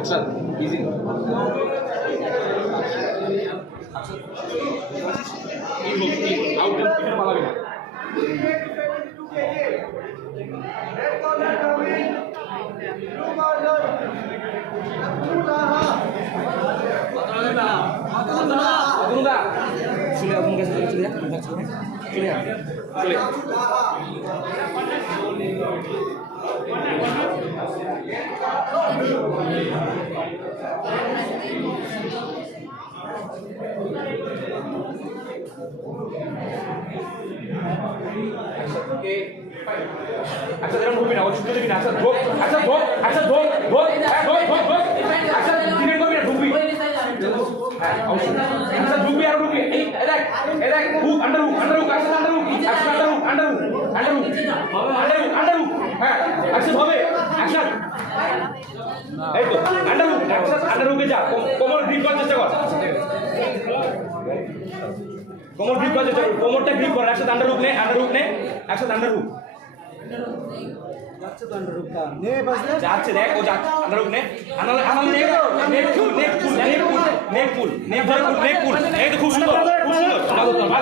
Action. Easy. Out. Kita palagi na. Sulit aku menggas sulit ya. Sulit ya. Sulit. Action jangan ঢুকবি না, ও ছুটে দিবি না। আচ্ছা ঢোক, আচ্ছা ঢোক, আচ্ছা ঢোক, ঢোক, ঢোক, ঢোক, ঢোক। আচ্ছা দিনে করবি না, ঢুকবি। হ্যাঁ, অবশ্যই। আচ্ছা ঢুকবি আর ঢুকবি। এই দেখ, হুক, আন্ডার হুক, আচ্ছা আন্ডার হুক, আচ্ছা under hook, under hook, under hook, under hook. হ্যাঁ, আচ্ছা হবে, আচ্ছা। এই তো, আন্ডার হুক, আচ্ছা আন্ডার হুকে যা, কোমর গ্রিপ করার চেষ্টা কর। কোমর গ্রিপ করার চেষ্টা কর, কোমরটা গ্রিপ কর, একসাথে আন্ডার হুক নে, একসাথে আন্ডার হুক। যাচ্ছে তো আন্ডার হুকটা নে বাস যাচ্ছে দেখ ও যাচ্ছে আন্ডার হুক নে আনাল নেক পুল এই তো খুব সুন্দর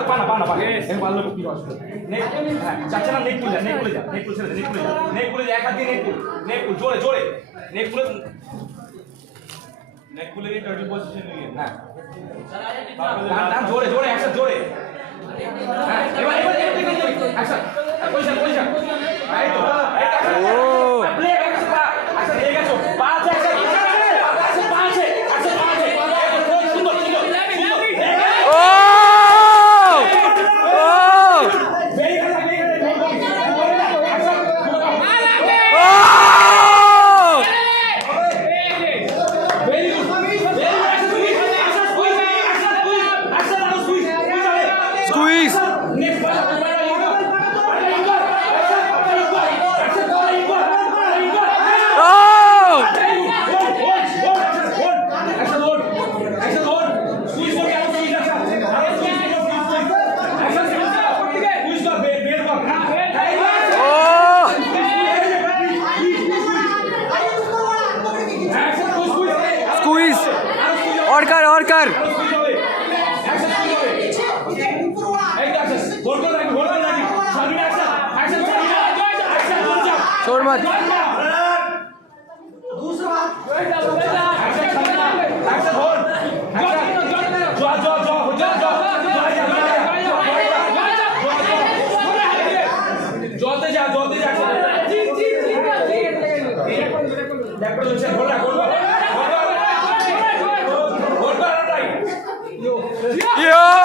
পানা এই ভালো কি আসছে নেক যাচ্ছে না নেক পুল যা নেক পুলে যা এক হাত দিয়ে নেক পুল জোরে নেক পুলে দিয়ে টার্টল পজিশন নিয়ে হ্যাঁ না জোরে একসাথে জোরে হ্যাঁ এবার একসাথে পজিশন এই তো और कर छोड़ मत Yo!